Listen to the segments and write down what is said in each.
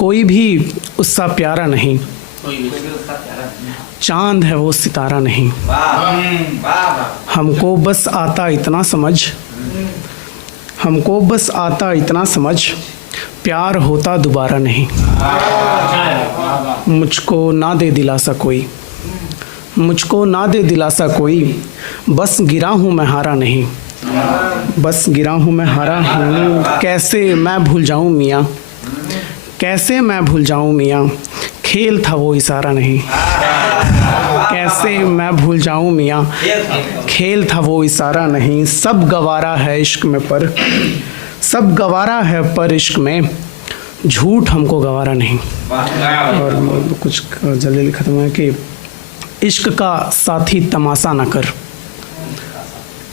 कोई भी उससा प्यारा नहीं, चांद है वो सितारा नहीं। हमको बस आता इतना समझ, हमको बस आता इतना समझ, प्यार होता दोबारा नहीं। मुझको ना दे दिलासा कोई, मुझको ना दे दिलासा कोई, बस गिरा हूँ मैं हारा नहीं, बस गिरा हूँ मैं हारा हूँ। कैसे मैं भूल जाऊँ मियाँ, कैसे मैं भूल जाऊँ मियाँ, खेल था वो इशारा नहीं। कैसे मैं भूल जाऊँ मियाँ, खेल था वो इशारा नहीं। सब गवारा है इश्क में पर, सब गवारा है पर इश्क में, झूठ हमको गवारा नहीं। और कुछ जल्दी ख़त्म है कि इश्क का साथी तमाशा न कर,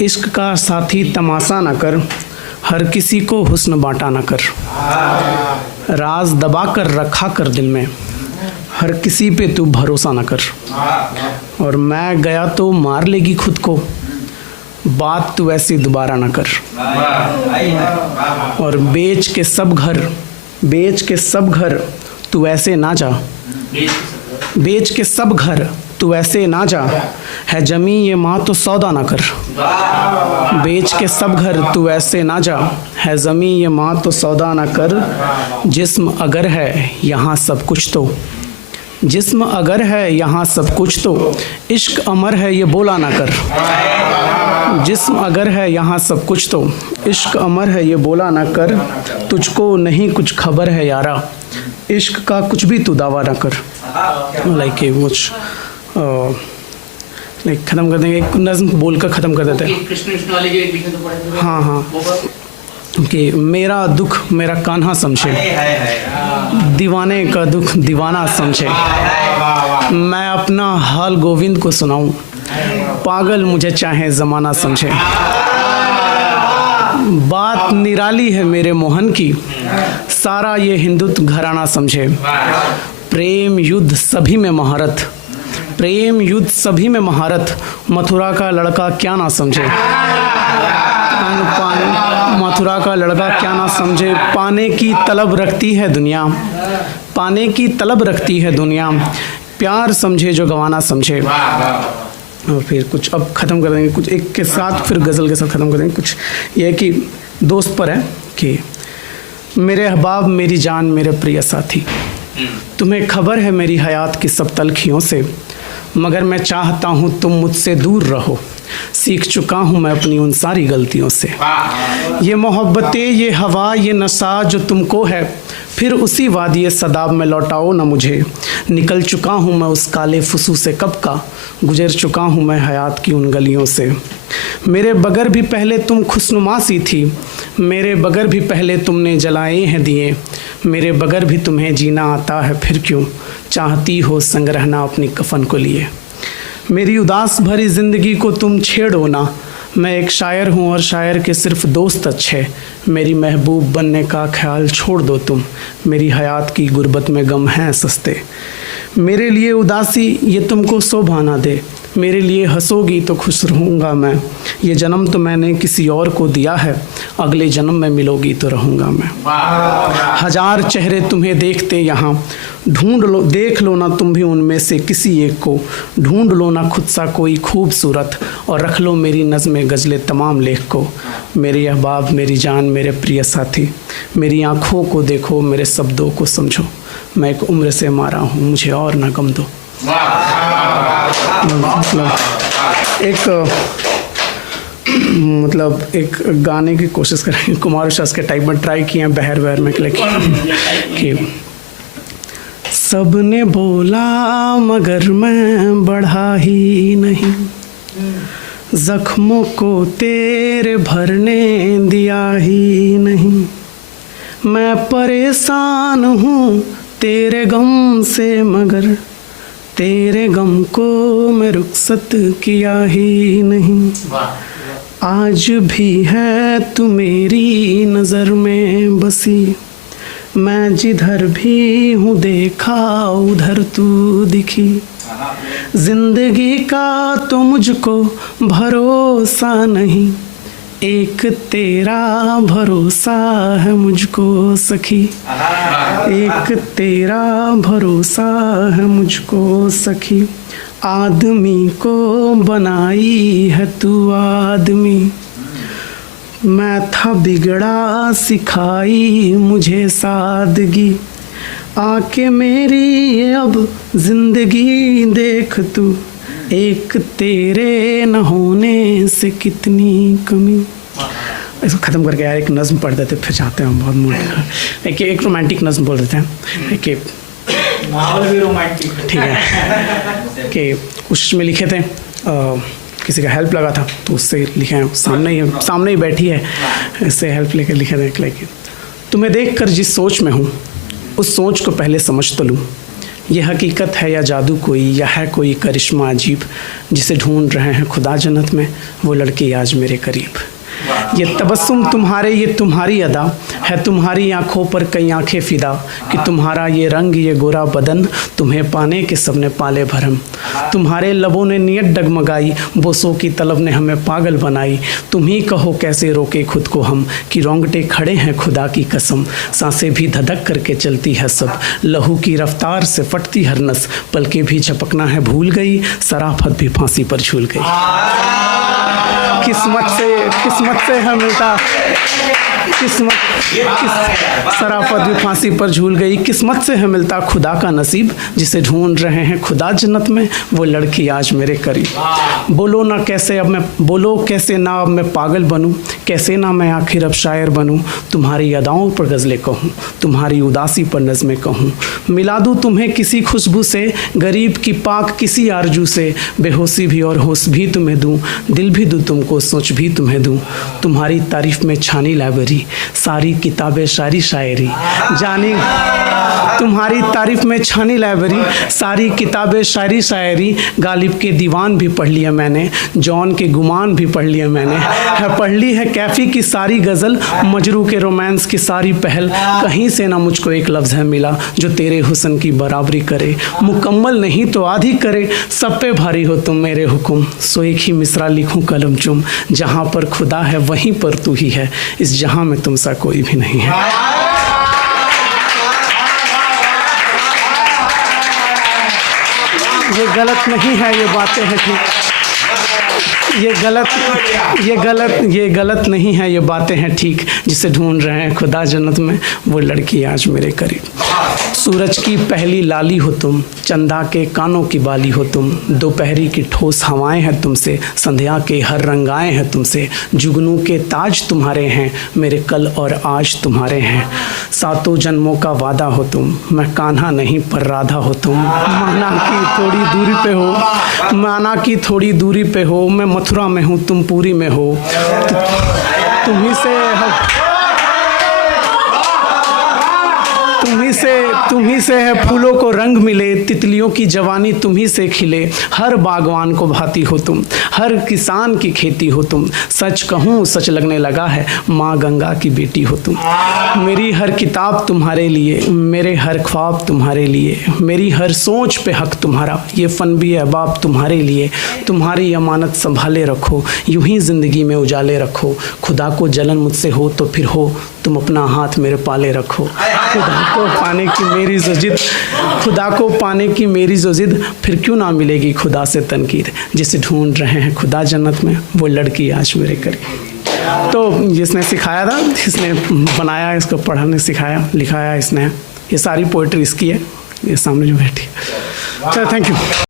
इश्क का साथी तमाशा न कर, हर किसी को हुस्न बांटा न कर। राज दबा कर रखा कर दिल में, हर किसी पे तू भरोसा न कर। और मैं गया तो मार लेगी खुद को, बात तू ऐसी दोबारा न कर। और बेच के सब घर, बेच के सब घर तू ऐसे ना जा, बेच के सब घर तू ऐसे ना जा, है जमी ये माँ तो सौदा ना कर। बेच के सब घर तू ऐसे ना जा, है जमी ये माँ तो सौदा ना कर। जिस्म अगर है यहाँ सब कुछ तो, जिस्म अगर है यहाँ सब कुछ तो, इश्क अमर है ये बोला ना कर। जिस्म अगर है यहाँ सब कुछ तो, इश्क अमर है ये बोला ना कर। तुझको नहीं कुछ खबर है यारा, इश्क का कुछ भी तू दावा ना कर। लाइक मुझ लाइक ख़त्म कर देंगे, एक नज़्म बोल कर ख़त्म कर देते हैं। हाँ हाँ कि मेरा दुख मेरा कान्हा समझे, दीवाने का दुख दीवाना समझे। मैं अपना हाल गोविंद को सुनाऊं, पागल मुझे चाहे ज़माना समझे। बात निराली है मेरे मोहन की, सारा ये हिंदुत्व घराना समझे। प्रेम युद्ध सभी में महारत, प्रेम युद्ध सभी में महारत, मथुरा का लड़का क्या ना समझे। मथुरा का लड़का क्या ना समझे। पाने की तलब रखती है दुनिया, पाने की तलब रखती है दुनिया, प्यार समझे जो गवाना समझे। और फिर कुछ अब ख़त्म कर देंगे, कुछ एक के साथ फिर गज़ल के साथ ख़त्म कर देंगे। कुछ ये है कि दोस्त पर है कि मेरे अहबाब मेरी जान मेरे प्रिय साथी, तुम्हें खबर है मेरी हयात की सब तलखियों से, मगर मैं चाहता हूँ तुम मुझसे दूर रहो। सीख चुका हूँ मैं अपनी उन सारी गलतियों से। ये मोहब्बतें ये हवा ये नशा जो तुमको है, फिर उसी वादी सदाब में लौटाओ ना मुझे। निकल चुका हूँ मैं उस काले फुसू से कब का, गुजर चुका हूँ मैं हयात की उन गलियों से। मेरे बगैर भी पहले तुम खुशनुमा सी थी, मेरे बगैर भी पहले तुमने जलाए हैं दिए। मेरे बगैर भी तुम्हें जीना आता है, फिर क्यों चाहती हो संग रहना अपनी कफन को लिए। मेरी उदास भरी ज़िंदगी को तुम छेड़ो ना, मैं एक शायर हूँ और शायर के सिर्फ दोस्त अच्छे। मेरी महबूब बनने का ख्याल छोड़ दो तुम, मेरी हयात की गुर्बत में गम हैं सस्ते। मेरे लिए उदासी ये तुमको शोभा ना दे, मेरे लिए हंसोगी तो खुश रहूँगा मैं। ये जन्म तो मैंने किसी और को दिया है, अगले जन्म में मिलोगी तो रहूँगा मैं। हजार चेहरे तुम्हें देखते यहाँ, ढूंढ लो देख लो ना तुम भी उनमें से किसी एक को। ढूंढ लो ना खुद सा कोई खूबसूरत, और रख लो मेरी नज़्म गज़लें तमाम लेख को। मेरे अहबाब मेरी जान मेरे प्रिय साथी, मेरी आँखों को देखो मेरे शब्दों को समझो। मैं एक उम्र से मारा हूँ मुझे और ना गम दो। मतलब एक गाने की कोशिश करेंगे, कुमार शास के टाइप में ट्राई किए हैं बहर बहर में कि सबने बोला मगर मैं बढ़ा ही नहीं, जख्मों को तेरे भरने दिया ही नहीं। मैं परेशान हूँ तेरे गम से, मगर तेरे गम को मैं रुखसत किया ही नहीं। आज भी है तू मेरी नज़र में बसी, मैं जिधर भी हूँ देखा उधर तू दिखी। जिंदगी का तो मुझको भरोसा नहीं, एक तेरा भरोसा है मुझको सखी, एक तेरा भरोसा है मुझको सखी, आदमी को बनाई है तू आदमी, मैं था बिगड़ा सिखाई मुझे सादगी, आके मेरी ये अब जिंदगी देख तू, एक तेरे न होने से कितनी कमी। इसको ख़त्म करके यार एक नज्म पढ़ देते, फिर चाहते हैं हम बहुत मूड एक रोमांटिक नज्म बोल देते हैं कि माहौल भी रोमांटिक, ठीक है कि कुछ में लिखे थे किसी का हेल्प लगा था तो उससे लिखे हैं, सामने ही बैठी है, इससे हेल्प लेकर लिखे थे कि तुम्हें देखकर जिस सोच में हूँ उस सोच को पहले समझ तो लूँ, ये हकीकत है या जादू कोई, या है कोई करिश्मा अजीब, जिसे ढूंढ रहे हैं खुदा जन्नत में वो लड़की आज मेरे करीब, ये तबस्सुम तुम्हारे ये तुम्हारी अदा है, तुम्हारी आंखों पर कई आंखें फिदा, कि तुम्हारा ये रंग ये गोरा बदन तुम्हें पाने के सबने पाले भरम, तुम्हारे लबों ने नियत डगमगाई बोसों की तलब ने हमें पागल बनाई, तुम ही कहो कैसे रोके खुद को हम कि रोंगटे खड़े हैं खुदा की कसम, सांसें भी धधक करके चलती है सब, लहू की रफ्तार से फटती हर नस, पलकें भी झपकना है भूल गई, सराफत भी फांसी पर झूल गई। किस्मत से है मिलता, सराफत भी फांसी पर झूल गई, किस्मत से है मिलता खुदा का नसीब, जिसे ढूंढ रहे हैं खुदा जन्नत में वो लड़की आज मेरे करीब, बोलो ना कैसे अब मैं बोलो कैसे ना अब मैं पागल बनूं, कैसे ना मैं आखिर अब शायर बनूं, तुम्हारी अदाओं पर गज़लें कहूं, तुम्हारी उदासी पर नज़में कहूं, मिला दूं तुम्हें किसी खुशबू से, गरीब की पाक किसी आरजू से, बेहोशी भी और होश भी तुम्हें दूं, दिल भी दूं तुमको सोच भी तुम्हें दूं, तुम्हारी तारीफ में छानी लाइब्रेरी, सारी किताबें सारी शायरी जानी, तुम्हारी तारीफ में छानी लाइब्रेरी, सारी किताबें शायरी शायरी, गालिब के दीवान भी पढ़ लिया मैंने, जॉन के गुमान भी पढ़ लिया मैंने, है पढ़ ली है कैफ़ी की सारी गज़ल, मजरू के रोमांस की सारी पहल, कहीं से ना मुझको एक लफ्ज़ है मिला जो तेरे हुस्न की बराबरी करे, मुकम्मल नहीं तो आधी करे, सब पे भारी हो तुम मेरे हुक्म, सो एक ही मिसरा लिखूं कलम चुम, जहाँ पर खुदा है वहीं पर तू ही है, इस जहाँ में तुम सा कोई भी नहीं है। ये गलत नहीं है, ये बातें हैं ठीक, ये गलत नहीं है, ये बातें हैं ठीक, जिसे ढूंढ रहे हैं खुदा जन्नत में वो लड़की आज मेरे करीब, सूरज की पहली लाली हो तुम, चंदा के कानों की बाली हो तुम, दोपहरी की ठोस हवाएं हैं तुमसे, संध्या के हर रंगाएं हैं तुमसे, जुगनू के ताज तुम्हारे हैं, मेरे कल और आज तुम्हारे हैं, सातों जन्मों का वादा हो तुम, मैं कान्हा नहीं पर राधा हो तुम, माना की थोड़ी दूरी पे हो, माना की थोड़ी दूरी पे हो, मैं मथुरा में हूँ तुम पूरी में हो, तुम्ही से है फूलों को रंग मिले, तितलियों की जवानी तुम्ही से खिले, हर बागवान को भाती हो तुम, हर किसान की खेती हो तुम, सच कहूँ सच लगने लगा है माँ गंगा की बेटी हो तुम, मेरी हर किताब तुम्हारे लिए, मेरे हर ख्वाब तुम्हारे लिए, मेरी हर सोच पे हक तुम्हारा, ये फन भी अहबाब तुम्हारे लिए, तुम्हारी अमानत संभाले रखो, यूं ही ज़िंदगी में उजाले रखो, खुदा को जलन मुझसे हो तो फिर हो, तुम अपना हाथ मेरे पाले रखो, खुदा को पाने की मेरी जो जिद, खुदा को पाने की मेरी जो जिद, फिर क्यों ना मिलेगी खुदा से तनकीद, जिसे ढूंढ रहे हैं खुदा जन्नत में वो लड़की आज मेरे करीब। तो जिसने सिखाया था, जिसने बनाया, इसको पढ़ाने सिखाया लिखाया इसने, ये सारी पोइट्री इसकी है, ये सामने जो बैठी है। चलो थैंक यू।